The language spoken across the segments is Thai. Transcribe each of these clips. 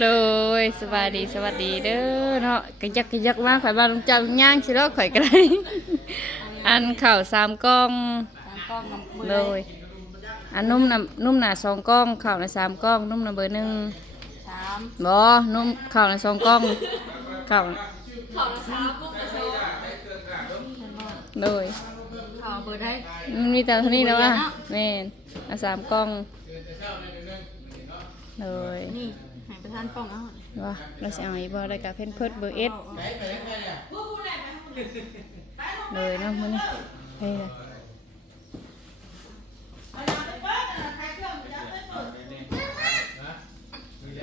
โดยสวัสดีสวัสดีเด้อเนาะกระยักกระยักมากข่อยบ้านลุงเจ้าย่างสิเนาะข่อยก็ได้อันข้าวสามกล่องทางกล้องกับมือโดยอันนุ่มน่ะนุ่มน่ะสองกล่องข้าวน่ะสามกล่อง นุ่มน่ะเบอร์หนึ่งสามบ่นุ่มข้าวน่ะสองกล่องข้าวน่ะข่าวสามปุ๊บจะโชว์โดยข่าวเปิดได้มันมีแต่เท่านี้แล้วว่ะแม่นอะสามกล่อง โดยนี่ใหายประธานป้องเอาว่าเราจะเอาอีบ่ได้กับเพิ่นเพิดเบอร์เอสเลยเนาะมื้อนี้เฮ้ยนะ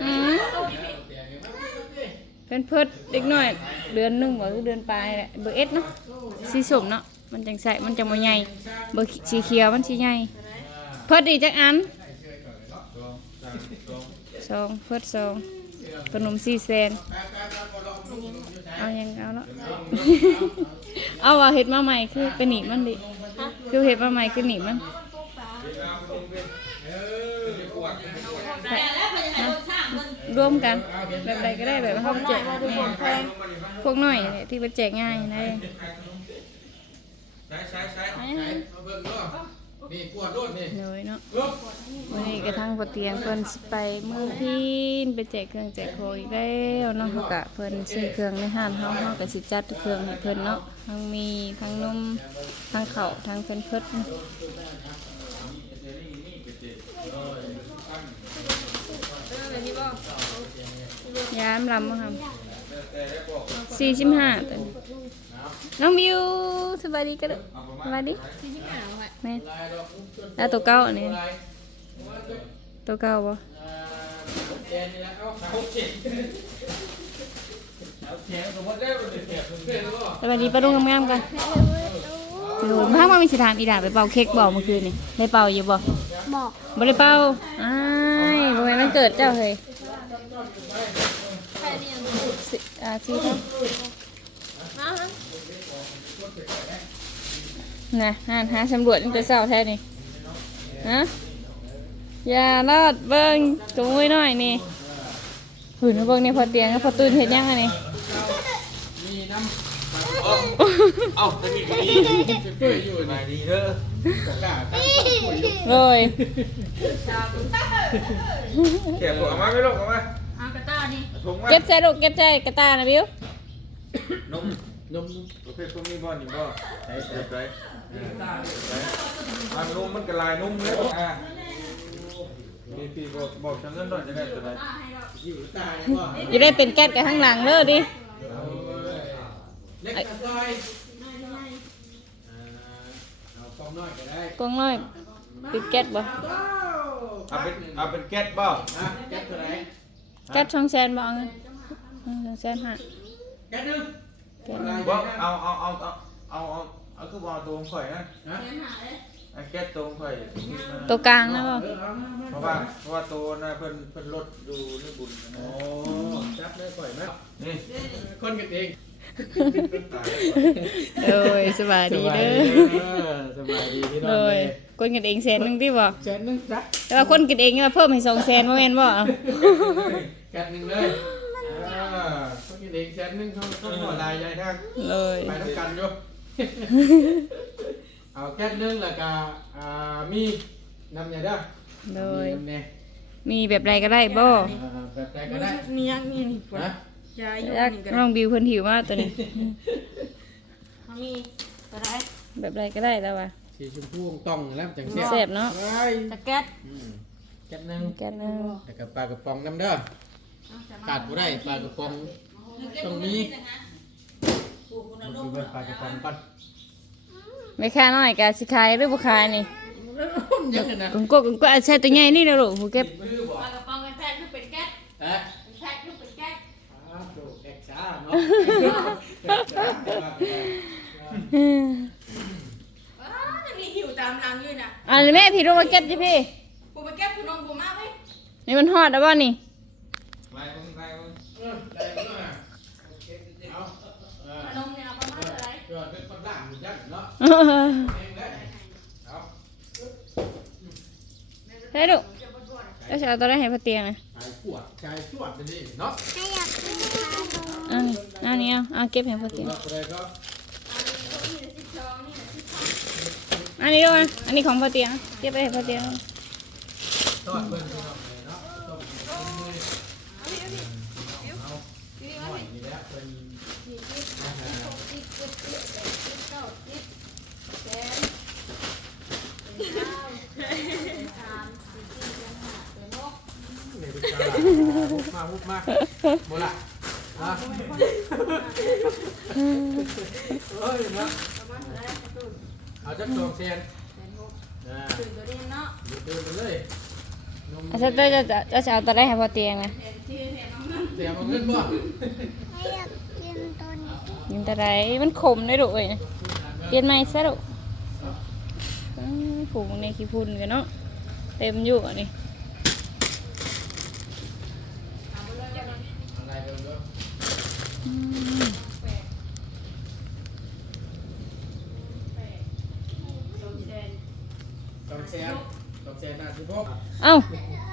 อืมเพิ่นเพิดเด็กน้อย เดือนหนึงบ่คือเดือนปลายแหละเบอร์เอสเนาะสีสมเนาะมันจังใส่มันจังบ่ใหญ่เบอร์สีเขียวมันสิใหญ่เพิดอีจักอัน สองเพิดสองขนมสี่แสนเอายังเอาเนาะ เอาว่าเห็ดมาใหม่คือเป็นหนีบมันดิคือเห็ดมาใหม่คือหนีบมันรวมกันแบบใดก็ได้แบบเขาแจกแม่พวกน้อยเนี่ยที่มันแจกง่ายนะ ใช้ใช้ใช้ใช้เอาเบิ่งด้วยนี่ปวดรถนี่เลยเนาะลุกวันนี้กระทั่งพอเตียงเพิ่นสิไปเมืองพีนไปแจกเครื่องแจกโคอีกแล้วเนาะเขากะเพิ่นซื้อเครื่องในห้านเฮาเฮาก็สิจัดเครื่องให้เพิ่นเนาะทั้งมีทั้งนมทั้งข้าวทั้งเพิ่นเพิ่นยามลำมั้งครับสี่สิบห้าตัวนี้ น้องมิวสบายดีกันเด้อสบายดีแม่แล้วตัวเก้าอันนี้ตัวเก้าบ่แกนี่ละเอาขาเข็นเอาแขนสมมติได้บ่ได้แขนเพื่อนบ่สบายดีปลาดุงงามๆกันโอ้มามามีสิถามอีด่าไปเป่าเค้กบ่เมื่อคืนนี่ได้เป่าอยู่บ่บอกบ่ได้เป่าอ้ายบ่แม่นวันเกิดเจ้าเฮ้ยแค่นี้ยังสิอ่าสี่ครับมาฮะ นะหาหาสำรวจตั้งแต่เช้าแท้นี่ฮะอย่าลอดเบิ่งตัวมุ้ยหน่อยนี่หืนเบิ่งนี่พอเตียงพอตื่นเห็นยังไงนี่มีน้ำเอาเอาจะมีก็มีช่วยอยู่มาดีเด้อบ่กล้าตั้งช่วยอยู่เลยแขนบ่เอามาไม่ลงเอามาเอากระต้านี่ถุงมาเก็บใจลูกเก็บใจกระตานะบิวนม นมประเภทพวกนี้บ่นี่บ่ใช้ใช้ใช้มันนมมันก็ลายนมเลยอะพี่พี่บอกบอกจังเงินหน่อยจะได้ตัวไหนอยู่ตายบ่อย่าได้เป็นแก๊สกับข้างหลังเด้อดิเล็กกระซอยเอากองน้อยก็ได้กองน้อยปิดแก๊สบ่เอาเป็นเอาเป็นแก๊สบ่ฮะแก๊สเท่าไหร่แก๊สช่องแซนบ่เอาเงินช่องแซนห้าแก๊สหนึงแก๊สหนึ่ง บ่เอาเอาเอาเอาเอาเอาเอาคือบ่เอาตัวของข่อยนะฮะไอ้แก๊สตัวของข่อยตัวกลางนะบ่เพราะว่าเพราะว่าตัวน่ะเพิ่นเพิ่นลดดูในบุญโอ้จับได้ข่อยมั้ยนี่คนกันเองโดยสบายดีเด้อสบายดีพี่น้โดองยคนกันเองแสนหนึงติบ่แสนหนึงจ้ะแต่ว่าคนกันเองมาเพิ่มให้สองแสนบ่แม่นบ่ แก๊สหนึงเลยอ่า คนกันเองแสนหนึงเขาเขาหัวลายใหญ่ทักเลยไปทำกันอยู่ เอาแก๊สหนึงแล้วก็อ่ามีน้ำยาเด้อโดย มีน้ำแน่มีแบบไรก็ได้บ่อ่าแบบไหนก็ได้มียังมีนี่นะยาอยู่อยากนี่ก็น้องบิวเพิ่นหิวมากตัวนี้ เขามีกระไรแบบไรก็ได้แล้วว่ะ สีชมพูต้องแล้วจังเสียแซ่บเนาะ ไปตะแก๊สอืมแก๊สหนึงแก๊สหนึงแล้วก็ปลากระป๋องน้ำเด้อขาดบ่ได้ปลากระป๋อง ต้องมีดูเบิ่งปลากระป๋องก่อนไม่ค่าน้อยกะสิขายหรือบ่ขายนี่ยังไงนะกุ้งกกุ้งก็ใช้ตัวใหญ่นี่นะลูกหูเก็บมือบ่ปลากระป๋องกันแพ็คคือเป็นแก๊สฮะเป็นแพ็คคือเป็นแก๊สอ้าวโตแก๊กซ่าเนาะแก๊กซ่าอ้าวจะมีหิวตามหลังอยู่น่ะอันนี้แม่พี่ลงมาเก็บจิพี่กูไปแก๊สกูนมกูมาไหมนี่มันฮอดแล้วบ่นี่ เนาะเองได้ด้ลูกเดี๋ยวบ่ทวนแล้วจะเอาตัวได้ให้พ่อเตียงนะชายขวดชายชวดไปดิเนาะให้อยากกินชาโดอันนี้อันนี้เอาเอาเก็บให้พ่อเตียงเราไปก็อันนี้ด้วยอันนี้ของพ่อเตียง เก็บไปให้พ่อเตียง ทอดเบิ่งพี่น้องเลยเนาะต้มต้มมือเอาหอยนี่แหละเป็นอาหารเนี่ยเป็นกาฮุบ มาฮุบมาโมละฮะเอ้ยนะเอาจักรโดงเซียนนะดูดูไปเลยนมอาจารย์จะจะจะจะเอาตัวได้ให้พ่อเตียงนะเสียงมันขึ้นบ่ให้อยากกินตัวนี้ยิงตัวใดมันขมได้ดุเอ้ยเปลี่ยนใหม่ซะดุอืมผูกในขี้พุ่นกันเนาะเต็มอยู่อันนี้ อะไรเดิมเดิม อืม สอง แสนสองแสนห้าสิบหกเอ้า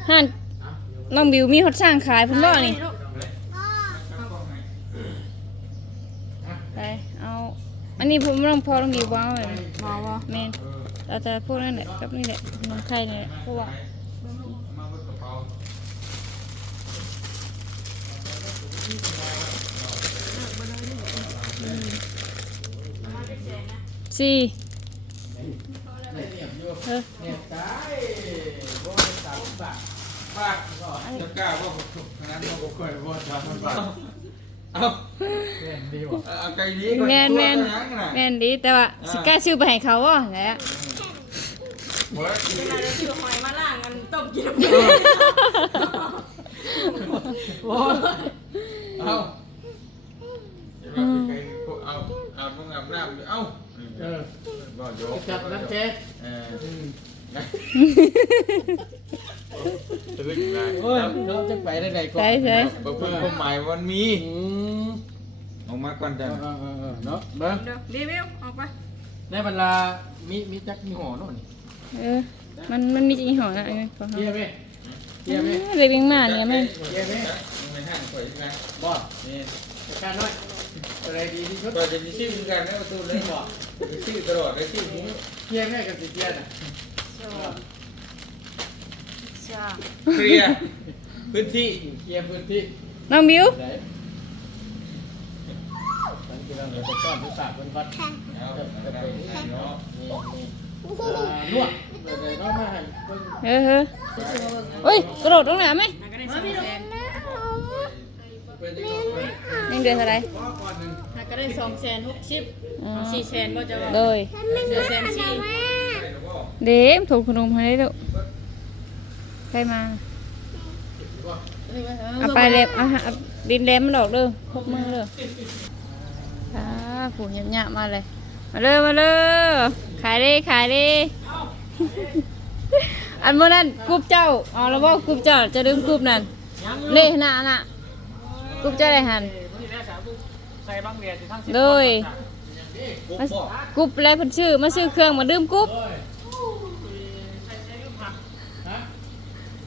ห่านอะน้องบิวมีฮอดสร้างขายเพุ่นบ่นี่ไปเอาอันนี้ผมต้องพอต้องบิวบ้างเลยมอวะแม่นเราจะพวกนั้นแหละกับนี่แหละน้องไข่นี่แหละเพราะว่ามาเบิดกระเป๋าสี่ได้ เนียบอยู่เออเนียบตายบ่เป็นสามบาทบาทก็จะกล้าว่าผมขนาดนี้ผมเคยบ่สามบาทเอาแม่นดีว่ะเอาไก่นี้ก่อนแม่นแม่นตัวยังน่ะแม่นดีแต่ว่าสิกล้าซื้อไปให้เขาบ่แหละบ่ได้กินเวลาเราซื้อหอยมาล่างกันต้มกินโอ้ยเอาเอาเอาเอามึงอาบน้ำเอา เออบ่โยกจับน้ำเช็ดเออตื่นได้โอ้ยน้องจะไปได้ไงก่อนใช่ใช่บ่เพิ่นความหมายมันมีอืมออกมาก่อนจังเออเออเออเนาะเบิ้งเดี๋ยวรีวิวออกไปในบรรดามีมีจักมีห่อเนาะนี่เออมันมันมีจีหอนะเออขอเกียร์ไหมเกียร์ไหมเลยวิ่งมาเนี่ยแม่นเกียร์ไหมไม่ห้างข่อยนะบ่นี่จัดการหน่อยอะไรดีที่สุดข่อยจะมีชื่อเหมือนกันนะประตูเลยบ่ มีชื่อตลอดได้ชื่อนี้เกียร์ไหมกับสิเกียร์น่ะจ้าเคลียร์พื้นที่เกียพื้นที่น้องบิวไหนนั่นคือเราจะต้อนผู้สาวคนก่อนเอาจะไปเนาะนี่นวดเลยเนาะมาให้เบิ่งเออเออเฮ้ยกระโดดตรงไหนไหมก็ได้สองแสนเป็นยังไงยังเดือนเท่าไหรก็ ได้สองแสนหกสิบอ๋อเอาสี่แสนบ่จะว่าเลยเดือนแสนสี่เด็มถูกขนมให้ได้ดูใครมาเอาไปเล็บเอาหาดินเล็มมันดอกเด้อครบมือเด้ออ่าผู้หยาบหยาบมาเลย มาเลยมาเลยขายดิขายดิอันเมื่อนั้นกรุ๊ปเจ้าเอาแล้วบอกกรุ๊ปเจ้าจะดึงกรุ๊ปนั่นเละหนาน่ะกรุ๊ปเจ้าได้หัน ใส่บางเรียนทั้งเลยมากรุ๊ปแล้วเพิ่นชื่อมาซื้อเครื่องมาดื่มกรุ๊ป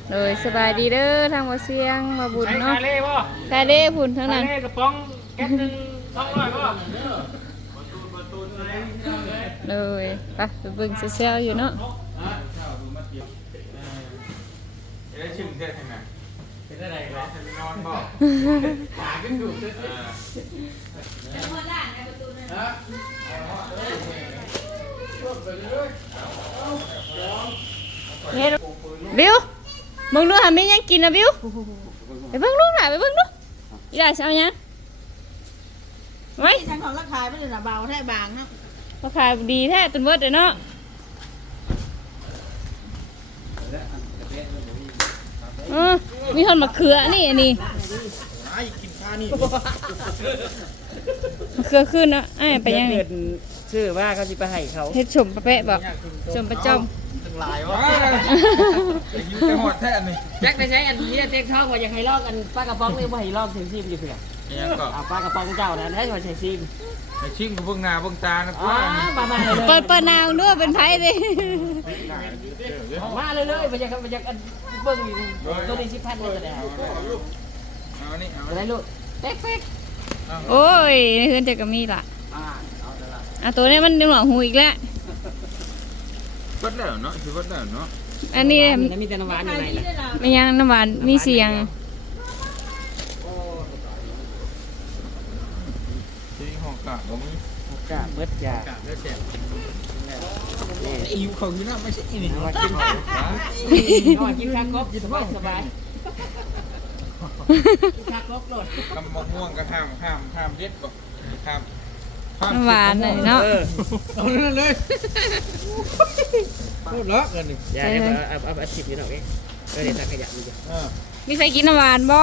เลยสบายดีเด้อทางบ่เสียงบ่บุญใส่เนาะคาเล่ป่ะคาเด้พุ่นทั้งคานั้นเล่กระป๋องแก๊สหนึ่งสองร้อยป่ะเลยไปไปเบิ่งเซลอยู่เนาะได้ชื่อแค่ไหนเป็นอะไรนกันอนบ่ขาขึ้นดูดฮะเฮ็ด บิวเบิ่งดูหามีหยังกินนะบิวไปเบิ่งดูน่ะไปเบิ่งดูอีหลาสิเอาหยังไว้ฉันของราคาไม่ได้หนาเบาแท้บางเนาะราคาดีแท้จนเบิดเลยเนาะเออมีคนมะเขือนี่อันนี้ไอ้กินข้านี่ มะเขือขึ้นเนาะไอ้ายไปยังไงชื่อว่าเขาจะไปให้เขาเฮ็ดชมปะเปะบ่ชมประจอมทั้งหลายวะไอ้ยิ้มไปหอดแท้นี่แจ็คไปใช้อันนี้เต็กท้องว่าอยากให้ลอกอันปลากระป๋องเลยว่าให้ลอกถึงซีมอยู่เผื่อยังก็เอาปลากระป๋องเจ้านะให้มาใส่ซีมไอ้ชิงกับเบิ่งหน้าเบิ่งตานะอ๋กูอประมาณเลยเปิดเปิดนาวด้วยเป็นไผดิมาเลยเลยมันอยากมันอยากอันเบิ่งอยู่ตัวนี้สิพันเลยแต่เอานี่เอาอะไรลูกเป๊กเป๊ก โอ้ยในเฮือนจะก็มีล่ะอ่าเอาแต่ละอะตัวนี้มันดึงหลอกหูอีกแล้ววัดแล้วเนาะคือวัดแล้วเนาะอันนี้มีมีแต่น้ำหวานอยู่ไหนล่ะไม่ยังน้ำหวานมีเสียงที่ห้องกะบ่มีจ้าเบิดจ้ากะได้แซ่บนี่ไอ้อยู่เขาอยู่นะไม่ใช่อีนี่เอามากินเอามากินข้าวกบสบายสบาย กินข้าวกบโลดกำมะม่วงก็ห้ามห้ามห้ามเด็ดบ่ห้ามน้ำหวานหน่อยเนาะ เออเอานั่นเลยพูดแล้วกันนี่อย่าเอาเอาเอาเอาสิบนี่หน่อยเองเออเดี๋ยวตักขยะมันจะเออมีใครกินน้ำหวานบ่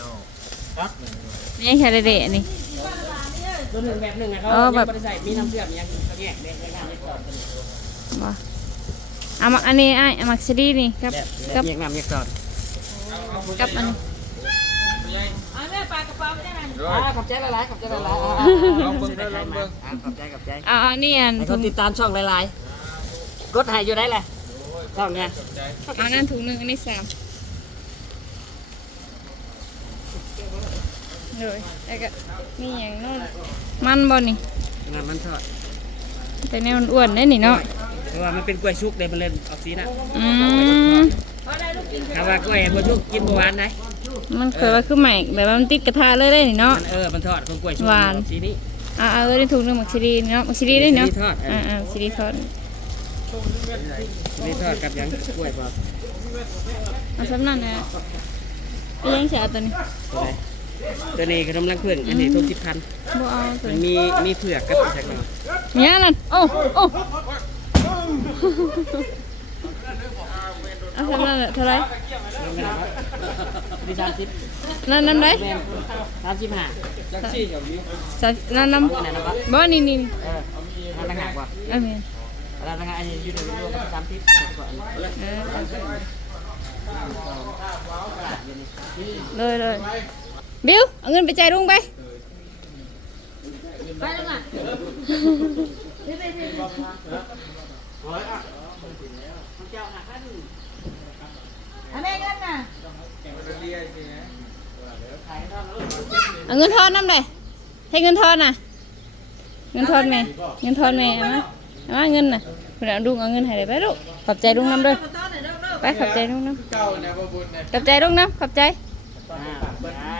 no ครับไม่ยังแค่เด็ๆนี่ตัวหนึ่งแบบหนึ่งนะเขาเออแบบยังไม่ได้ใส่มีน้ำเชื่อมยังเขาแยกแยกแยกน้ำแยกก่อนบ่เอามาอันนี้ไอ้เอามักซิดีนี่กับแบบกับแยกน้ำแยกก่อน กับอันนี้เอาแม่ปลากระเป๋าไม่ได้ไหมด้วยอ่าขอบใจหลายๆขอบใจหลายๆอ่าลองเบิ่งเด้อลองเบิ่ง อ่าขอบใจขอบใจเอาอันนี้อันให้ถุเขางติดตามช่องหลายๆกดให้อยู่ได้แหละช่องเนี้ยเอานั่นถุงหนึ่งอันนี้สามเลยแล้วก็นี่อย่างนู้นมันบ่นี่น้ำมันทอดแต่เนี่ยมันอ้วนได้นี่เนาะเพราะว่ามันเป็นกล้วยชุกเลยมันเล่นออกสีน่ะอืม ถ้าว่ากล้วยบัวชุกกินบหวานได้มันเคยว่าคือใหม่แบบว่ามันติดกระทะเลยได้นี่เนาะมันเออมันทอดของกล้วยชุกหวาน สีนี้อ่าเอาได้ถุงหนึ่งมักซิดีเนาะมักซิดีได้เนาะมีทอดอ่าอ่ามักซิดีทอดนี่ทอดกับหยังกล้วยพอเอาสำนั่นนะไปยังเสียตัวนี้ตัวไหนตัวนี้ขนมรังผึ้งอันนี้ทุกสิบพันบ่เอาตัวมันนี้มีมีเผือกกับแซกหน่อยเนี่ยนั่นโอ้โอ้ เอาสำนั่นแหละเท่าไหรนั่นแม่นครับดีสามสิบนั่นน้ำได้แม่นสามสิบห้าจักซี่เดี๋ยวนี้สันั่นน้นั่นนะครับำบ่นี่นี่เออนั่นต่างหากว่ะเอาเมียนนั่นต่างหากอันนี้อยู่ในรวมกันสามสิบกว่าเออเลยเลยบิวเอาเงินไปจ่ายลุงไปไปแล้วอะอันนี้กันน่ะ เรียกสินะเอาเงินทอนน้ำเลยให้เงินทอนน่ะ เงินทอนแม่ เงินทอนแม่เอามาเอามาเงินน่ะเพิ่นเอาลุงเอาเงินให้เลยไปลูกขอบใจลุงน้ำเด้อมาต้อนหน่อยเด้อเด้อไปขอบใจลุงน้เก่าเนี่ยบ่บุญเนี่ยำขอบใจลุงน้ำขอบใจอ่าได้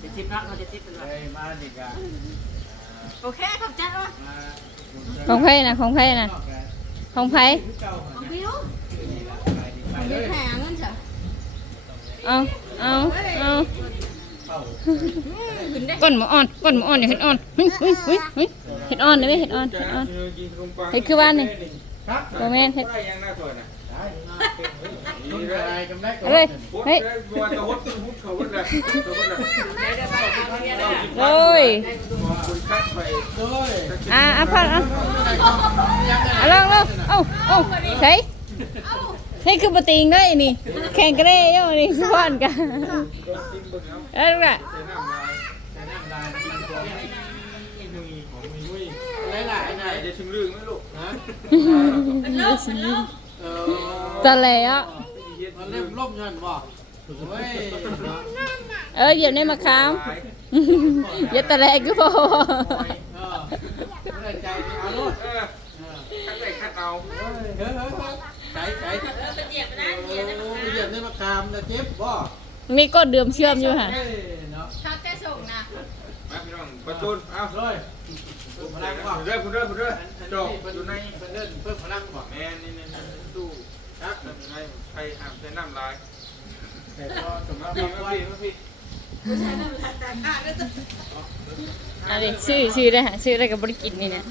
เจ็ดสิบเนาะเราเจ็ดสิบเป็นไรไปมาดิกะโอเคขอบใจว่ะของไผ่น่ะของไผ่น่ะของไผ่ของพี่ลูกมีแผงเงินจ้ะ เอาเอาเอาขึ้นได้ก้นหมูอ่อนก้นหมูอ่อนอย่าเห็ดอ่อนเฮ้ยเฮ้ยเฮ้ยเฮ้ยเห็ดอ่อนเลยไหมเห็ดอ่อนเห็ดอ่อนเฮ็ดคือบ้านนี่ครับบ่แม่นเฮ็ดได้ยังน่าสวยน่ะนี่อะไรกำไรก่อนเฮ้ยเฮ้ยบัวตะฮดฮุดเขาฮุดเลยเขาฮุดเลยโอ้ยคุณคัดไปโดยอะอะพัดอะอะลองลองเอ้าเอ้าใช่ให้คือปติงได้นี่ แข่งกระเด้ย่อนี่สอนกันเอ้ยลูกอะใส่น้ำลายใส่น้ำลายกินตัวให้นุ่ยของมีมุ้ยหลายๆหน่อยจะชิมลืมไหมลูกฮะเออตะเลยอะมันเล่มล่มเงินบ่เฮ้ยเออเหยียบในมะขามอย่าตะแลก็พอเออไม่ได้ใจเอาลูกเออคัดได้คัดเอาเฮ้ยเฮ้ย ใส่ใส่เออเป็นเหยียบนะเหยียบนะเหยียบในมะขามจะเจ็บบ่มีก้นเดือมเชื่อมอยู่ค่ะเฮ้ยเนาะเขาจะส่งนะมาพี่น้องประตูเอาเลยพลังก่อนเด้อคุณเด้อคุณเด้อจบอยู่ในเพิ่นเดินเพิ่มพลังก่อนแม่นี่นี่ตู้ชักอยู่ในใช้ห้ามใช้น้ำลายแต่ก็สมมติว่าพี่พี่อันนี้ชื่อชื่อได้ฮะชื่อได้กับบริกิตนี่เนี่ย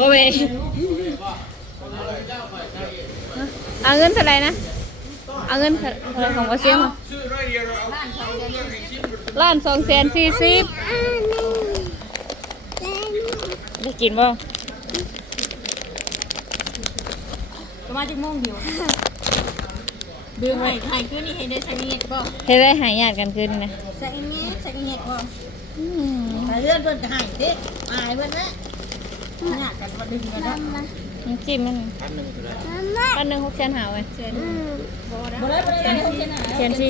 โอเวเอาเงินเท่าไหร่นะ เอาเงินเท่าไหร่ของบอเซียมชื่อไรเดียวเราเอาเรื่องให้ชิมล้านสองแสนสี่สิบได้กินบ่ก็มาจากโมงเดียวบิวไข่ไข่ขึ้นนี่เห็นได้ใส่เงี้ยบ่เฮ็ดได้หายญาติกันคืนนี่นะใส่เงี้ยใส่เงี้ยบ่อืมใส่เลือดเพิ่นก็ให้เด้อายเพิ่นนะหนักกันมาดึงกันนะ น้ำจิ้มมันพันหนึ่งก็ได้มาม่าปันหนึ่งหกแสนหาไว้อืมบ่ได้บ่ได้เขาเช่นไหนเขียนสิ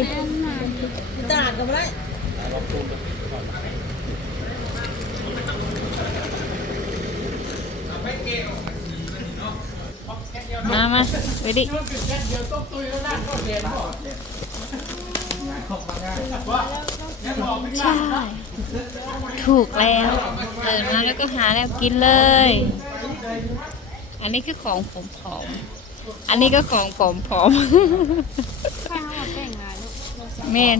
ตลาดก็บ่ได้ลองคูณดูมามาไปดิ ใช่ ถูกแล้วเดินมาแล้วก็หาแล้วกินเลย อันนี้คือของผมผอมๆอันนี้ก็ของผมผอมใช่เม่น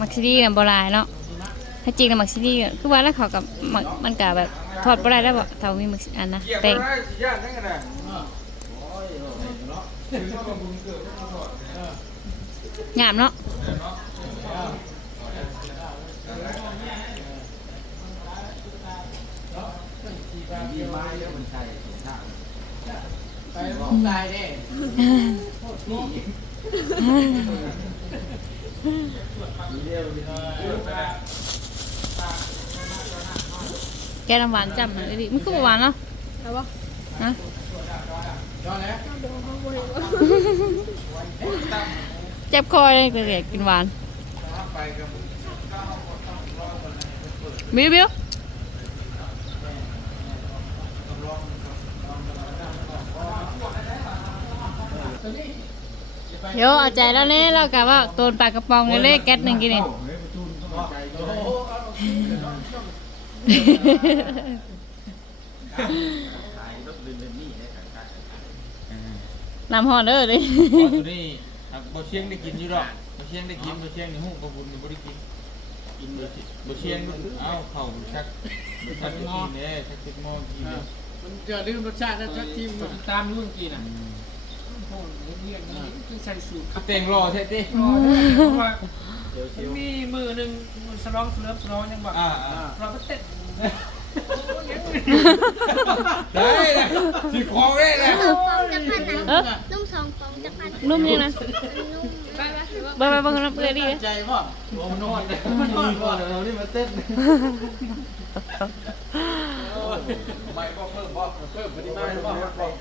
มักซิดี้น่ะบ่หลายเนาะถ้าจริงน่ะมักซิดี้คือว่าแล้วเขากับมักมันก็แบบทอดบ่ได้แล้วบ่ถ้ามีมักอันนะเหยียบแป้งงามเนาะ ไม้แล้วมันใช่ไปบอกตายเด้เดียวเดียวแกน้ำหวานจำมันเลยดิมันคือบ่หวานเนาะแต่ว่าฮะย้อนแล้วเจ็บคอเลยเด็กกินหวานไปกับบิวบิว โยเอาใจแล้วเนี่ยเรากะว่าโดนปลากระป๋องเลยเลยแก๊สหนึ่งกินนี่น้ำหอนเด้อดิตัวนี้บ่เชียงได้กินอยู่ดอกบ่เชียงได้กินบ่เชียงนี่ฮู้บ่บุญบ่ได้กินกินบ่บ่เชียงเอ้าเข้าชักชักกินเนี่ยชักกินหม้อกินมันจะลืมรสชาติแล้วชักทีมมันตามรุ่นกี่น่ะ โอ้โหเรียนนี่คือใส่สูตรเต็งรอใช่ติรอเพราะว่ามีมือหนึ่งสลองเสเลิฟสลองยังบอกอ่าอ่าเราก็เต้นได้เลยสิของได้เลยสองฟองจะพันนะนุ่มสองฟองจะพันนุ่มนี่นะนุ่มเบิ่งไปเบิ่งน้ำเกลือดิใจป่ะโอ้นอนเลยนอนก่อนเรานี่มาเต้นไม่บอกเพิ่มบอกเพิ่มปริมาณบอก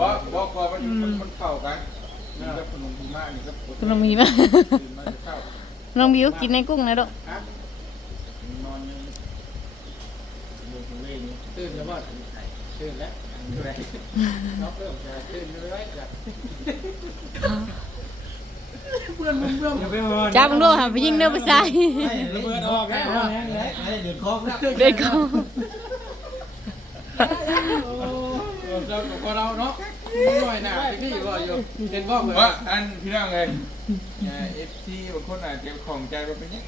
บอกบอกบอกก่อนมันมันเข้ากันนี่ก็ขนมพีมากนี่ก็คุณน้องมีมากมันจะเข้าน้องบิวกินในกุ้งนะดอกนอนนี่ดูทะเลนี่ตื่นแล้วป่ะตื่นแล้วดูได้น้องเริ่มจะตื่นเลยไว้จ้ะอย่าไปหอนจ้าบังโดหาไปยิงเด้อไปใส่ระเบิดออกแล้วเดือดคอแล้วเด็กเขาเราพอเราเนาะหน่อยหนาที่อยู่อยู่เห็นบอกเลยว่าอันพี่น้องเลยเอฟซีบางคนอาจจะของใจว่าเป็นยัง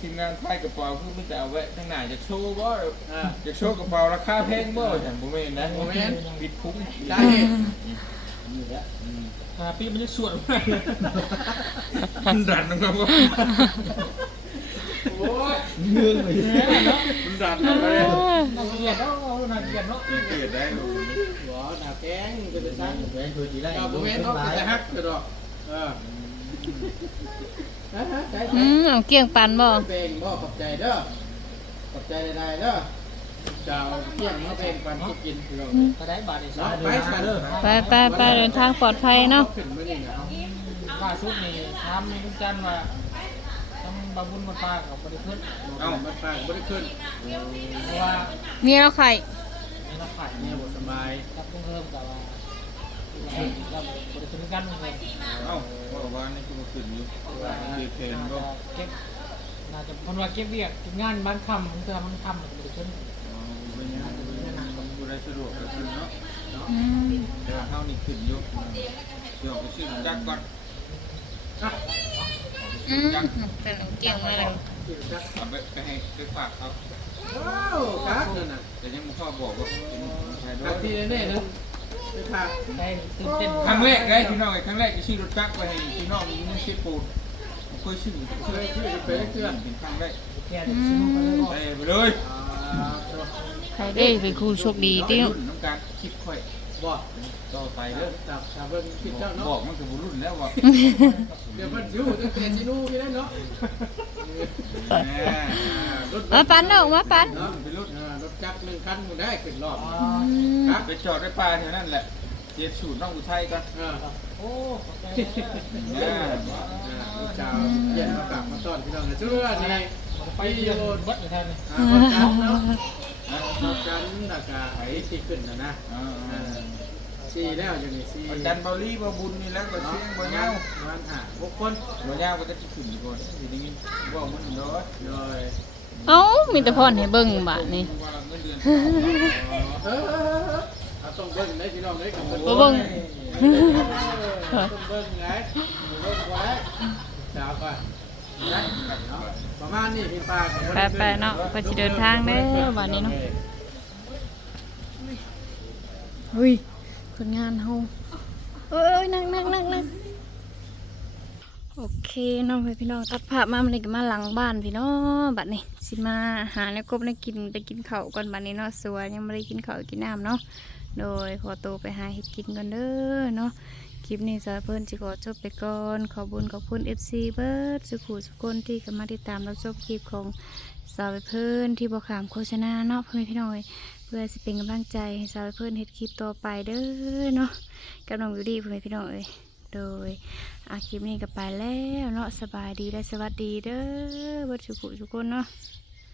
ทีมงานไพ่กระเป๋าคือมันจะเอาไว้ข้งหน้าจะโชว์บ่จะโชว์กระเป๋าราคาแพงบ่ฉันบ่แม่นนะบ่แม่นปิดคุ้มได้อ่าปีมันจะสวดมากมันดันนะครับ มันดันอะไรน่าเกลียดเนาะน่าเกลียดเนาะเกลียดได้ลูกหัวหนาแข้งเป็นจะสั่งแพงตัวจีไรเราบ่แม่นเขาจะฮักกระดอกเออฮะฮะใจอืมเอาเกี่ยงปันบ่เบ่งบ่ขอบใจเด้อขอบใจได้เด้อเจ้าเที่ยงมาเบ่งปันทุกกินเราก็ได้บาทอีกไปสันไปไปไปเดินทางปลอดภัยเนาะขึ้นมานี่นะล่าสุดนี่ถามมีลุงจันว่าาบุญมาปากับบริขึ้นเอ้ามันปากบริขึ้นเพราะว่าเมียเราไข่ในนักข่ายเนี่ยบทสบาย กับเพิ่มกับว่าเราบริขึ้นกันเลยเอ้าบอกว่านี่คือมาขึ้นอยู่คือเพนบ่เก็บน่าจะคนว่าเก็บเวียกเก็บงานบ้านคำมันจะมันคำมันบริขึ้นเป็นยังไงดูได้สะดวกขึ้นเนาะ อืมแต่ว่าเฮานี่ขึ้นอยู่เดี๋ยวไปซื้อจักก่อนอื มแต่เอาเกี่ยงมาแล้วเอาไปไปให้ไปฝากเขาว้าวครับนั่นน่ะแต่ยังบ่พอบอกว่าเป็นชายด้วครับยที่แน่ๆนะไปพาได้ตื่นเต้นครั้งแรกเลยพี่น้องไอ้ครั้งแรกที่ซื้อรถจักรไปให้พี่น้องมึงเชฟปูดผมเคยซื้อเคยชื่อไปเชื่อเป็นครั้งแรกแกจะซื้อมาเลยบอกไปไปเลยใครได้เป็นครูโชคดีติรุ่นน้ำการคลิปค่อย บอกต่อไปเด้อจับจับเบิ่งคิดเจ้าบเนาะอกมันคือบุรุ่นแล้วว่าเดี๋ยวมันอยู่ตั้งแต่ชินูพี่ได้เนาะแหมรถมาปันเนาะมาปันเนาะเป็นรุ่นรถไฟจักรหนึ่งคันมึงได้ขึ้นรอบอ๋อครับไปจอดไว้ป่าแถวนั้นแหละเสียสูตรน้องอุทัยก่อนเออโอ้ขอบใจอ่าลูกชาวเย็นมากลับมาต้อนพี่น้องนะชื่อว่านี่ไปเที่ยวเบัดอยู่แทนนี่อ่าวันจันทร์เนาะ วันจันทร์นะกะไอ้ที่ขึ้นนะนะอ่าอ่าสี่แล้วอยู่นี่สี่อาจารย์เบาลี่บ่บุญนี่แล้วก็เสียงบ่เงาประมาณห้าหกคนบ่เงาก็จะขึ้นอีกคนสิได้ยินบ่มันเด้อโดยเอ้ามีแต่พ่อนให้เบิ่งบาดนี้ว่าเงินเดือนเออเอาต้องเบิ้งได้พี่น้องได้กับเบิ้งบ่เบิ่งต้องเบิ้งไงเบิ้งไว้สาวก่อนนะเนาะประมาณนี้พี่ปลากับไปไปๆเนาะเพิ่นสิเดินทางเด้อบัดนี้เนาะ เฮ้ยคนงานเฮาเอ้ยนั่งนั่งนั่งนั่งโอเคน้องพี่น้องตัดภาพมามันนี่ก็มาหลังบ้านพี่น้องบัดนี้สิมาหาแล้วกบได้กินไปกินข้าวก่อนบัดนี้เนาะสวยยังไม่ได้กินข้าวกินน้ำเนาะโดยพอโตไปหาเห็ดกินกันเด้อเนาะคลิปนี้สาวเพิ่นจิขอจบไปก่อนขอบุญขอบคุณ FC เบิร์ดสุขุสุกคนที่กำมาติดตามรับชมคลิปของสาวเพิ่นที่บอกขามโฆษณาเนาะพ่อแม่พี่น้อง เพื่อสิเป็นกำลังใจให้สาวเพื่อนเฮ็ดคลิปต่อไปเด้อเนาะกับน้องวิวดีพ่อแม่พี่น้องเอ้ยโดยอาคลิปนี้ก็ไปแล้วเนาะสบายดีและสวัสดีเด้อบัดสุขุทุกคนเนาะ